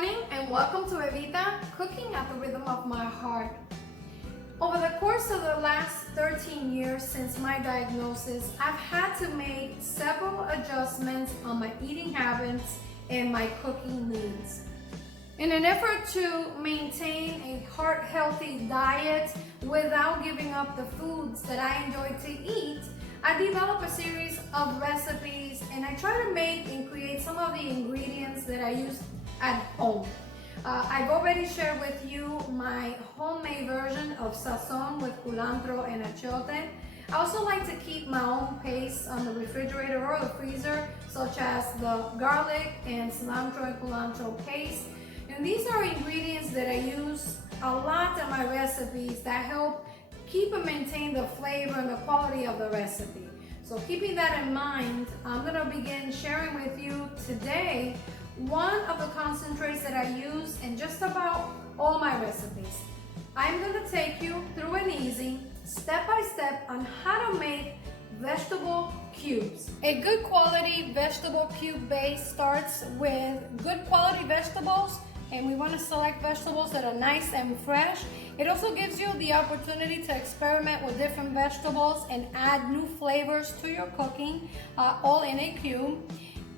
morning and welcome to Evita, cooking at the rhythm of my heart. Over the course of the last 13 years since my diagnosis, I've had to make several adjustments on my eating habits and my cooking needs. In an effort to maintain a heart-healthy diet without giving up the foods that I enjoy to eat, I developed a series of recipes and I try to make and create some of the ingredients that I use at home. I've already shared with you my homemade version of sazon with cilantro and achiote. I also like to keep my own paste on the refrigerator or the freezer, such as the garlic and cilantro and culantro paste. And these are ingredients that I use a lot in my recipes that help keep and maintain the flavor and the quality of the recipe. So keeping that in mind, I'm gonna begin sharing with you today one of the concentrates that I use in just about all my recipes. I'm gonna take you through an easy step-by-step on how to make vegetable cubes. A good quality vegetable cube base starts with good quality vegetables, and we want to select vegetables that are nice and fresh. It also gives you the opportunity to experiment with different vegetables and add new flavors to your cooking, all in a cube.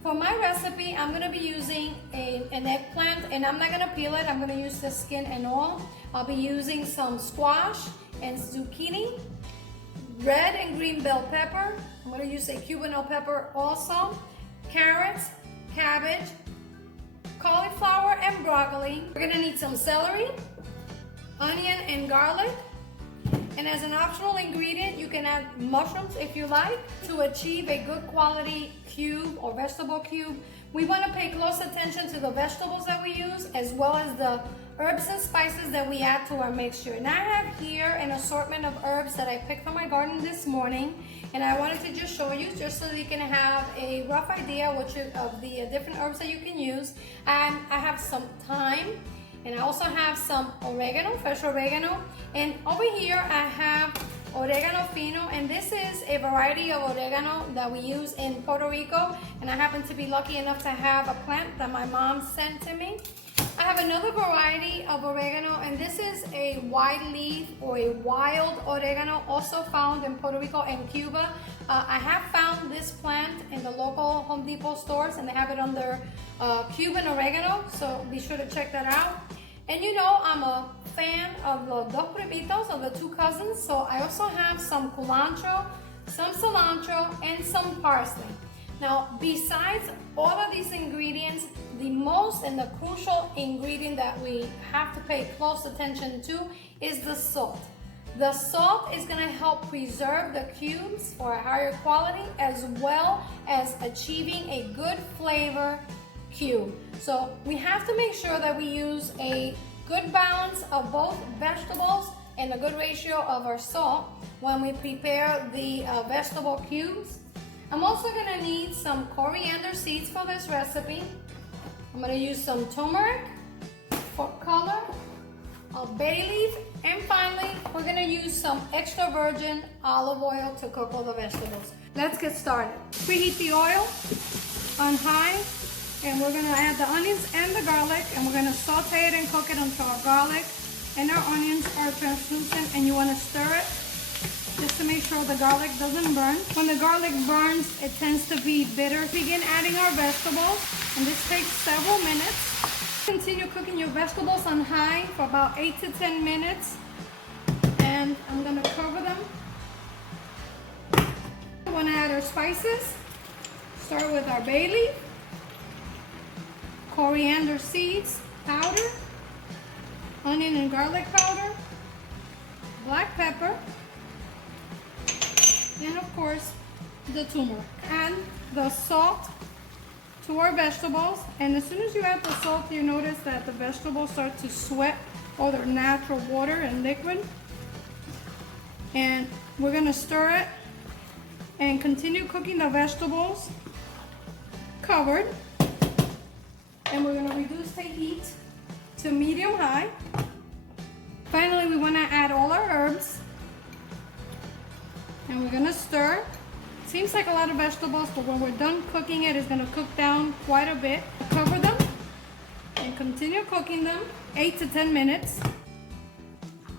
For my recipe, I'm going to be using an eggplant, and I'm not going to peel it. I'm going to use the skin and all. I'll be using some squash and zucchini, red and green bell pepper. I'm going to use a cubanelle pepper also, carrots, cabbage, cauliflower and broccoli. We're gonna need some celery, onion and garlic. And as an optional ingredient, you can add mushrooms if you like. To achieve a good quality cube or vegetable cube, we want to pay close attention to the vegetables that we use as well as the herbs and spices that we add to our mixture. And I have here an assortment of herbs that I picked from my garden this morning, and I wanted to just show you just so that you can have a rough idea of the different herbs that you can use. I have some thyme, and I also have some oregano, fresh oregano, and over here I have oregano fino, and this is a variety of oregano that we use in Puerto Rico, and I happen to be lucky enough to have a plant that my mom sent to me. I have another variety of oregano, and this is a wide leaf or a wild oregano, also found in Puerto Rico and Cuba. I have found this plant in the local Home Depot stores, and they have it under Cuban oregano, so be sure to check that out. And you know, I'm a fan of the dos primitos, of the two cousins, so I also have some culantro, some cilantro, and some parsley. Now, besides all of these ingredients, the most and the crucial ingredient that we have to pay close attention to is the salt. The salt is going to help preserve the cubes for a higher quality as well as achieving a good flavor cube. So we have to make sure that we use a good balance of both vegetables and a good ratio of our salt when we prepare the vegetable cubes. I'm also going to need some coriander seeds for this recipe. I'm going to use some turmeric for color, a bay leaf, and finally we're going to use some extra virgin olive oil to cook all the vegetables. Let's get started. Preheat the oil on high, and we're going to add the onions and the garlic, and we're going to saute it and cook it until our garlic and our onions are translucent, and you want to stir it just to make sure the garlic doesn't burn. When the garlic burns, it tends to be bitter. Begin adding our vegetables, and this takes several minutes. Continue cooking your vegetables on high for about 8 to 10 minutes, and I'm going to cover them. We want to add our spices. Start with our bay leaf, coriander seeds powder, onion and garlic powder, black pepper, and of course the turmeric. Add the salt to our vegetables, and as soon as you add the salt, you notice that the vegetables start to sweat all their natural water and liquid. And we're going to stir it and continue cooking the vegetables covered, and we're going to reduce the heat to medium high. Finally, we want to add all our herbs, and we're going to stir. Seems like a lot of vegetables, but when we're done cooking it, it's going to cook down quite a bit. Cover them and continue cooking them 8 to 10 minutes.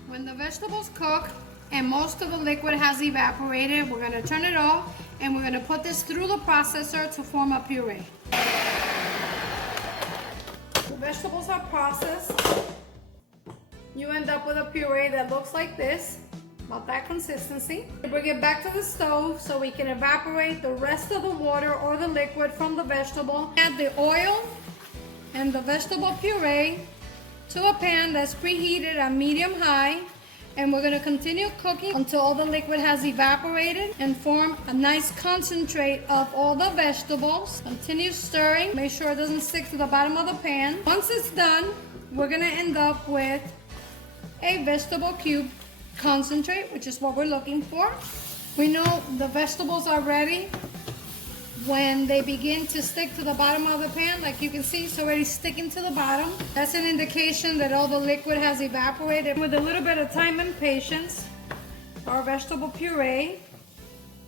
When the vegetables cook and most of the liquid has evaporated, we're gonna turn it off and we're gonna put this through the processor to form a puree. The vegetables are processed. You end up with a puree that looks like this, about that consistency. Bring it back to the stove so we can evaporate the rest of the water or the liquid from the vegetable. Add the oil and the vegetable puree to a pan that's preheated at medium-high, and we're gonna continue cooking until all the liquid has evaporated and form a nice concentrate of all the vegetables. Continue stirring, make sure it doesn't stick to the bottom of the pan. Once it's done, we're gonna end up with a vegetable cube concentrate, which is what we're looking for. We know the vegetables are ready when they begin to stick to the bottom of the pan. Like you can see, it's already sticking to the bottom. That's an indication that all the liquid has evaporated. With a little bit of time and patience, our vegetable puree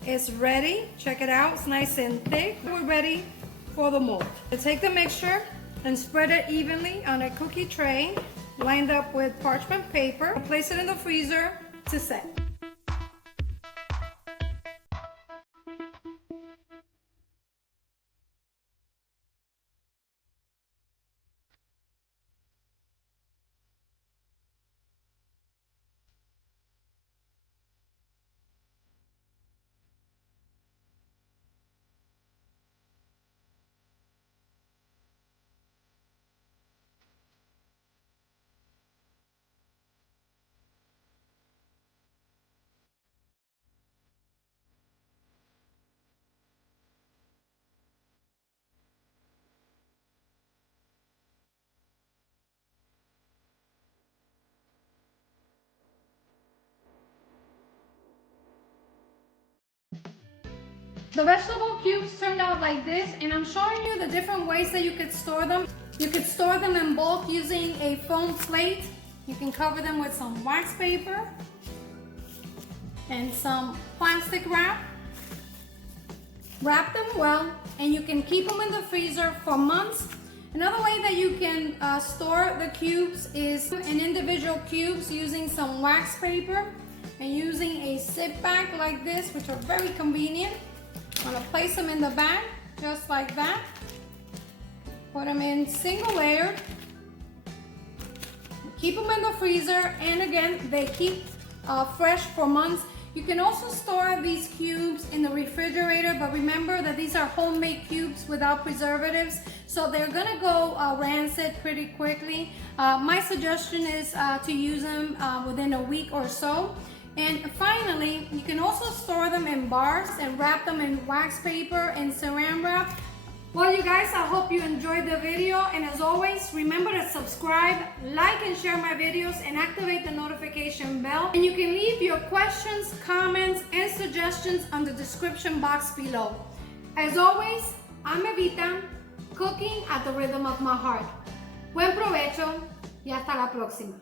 is ready. Check it out, it's nice and thick. We're ready for the mold. To take the mixture and spread it evenly on a cookie tray lined up with parchment paper. Place it in the freezer to set. The vegetable cubes turned out like this, and I'm showing you the different ways that you could store them. You could store them in bulk using a foam plate. You can cover them with some wax paper and some plastic wrap. Wrap them well, and you can keep them in the freezer for months. Another way that you can store the cubes is in individual cubes using some wax paper and using a zip bag like this, which are very convenient. I'm gonna place them in the bag, just like that. Put them in single layered. Keep them in the freezer, and again, they keep fresh for months. You can also store these cubes in the refrigerator, but remember that these are homemade cubes without preservatives, so they're gonna go rancid pretty quickly. My suggestion is to use them within a week or so. And finally, you can also store them in bars and wrap them in wax paper and saran wrap. Well, you guys, I hope you enjoyed the video, and as always, remember to subscribe, like and share my videos, and activate the notification bell. And you can leave your questions, comments, and suggestions on the description box below. As always, I'm Evita, cooking at the rhythm of my heart. Buen provecho y hasta la próxima.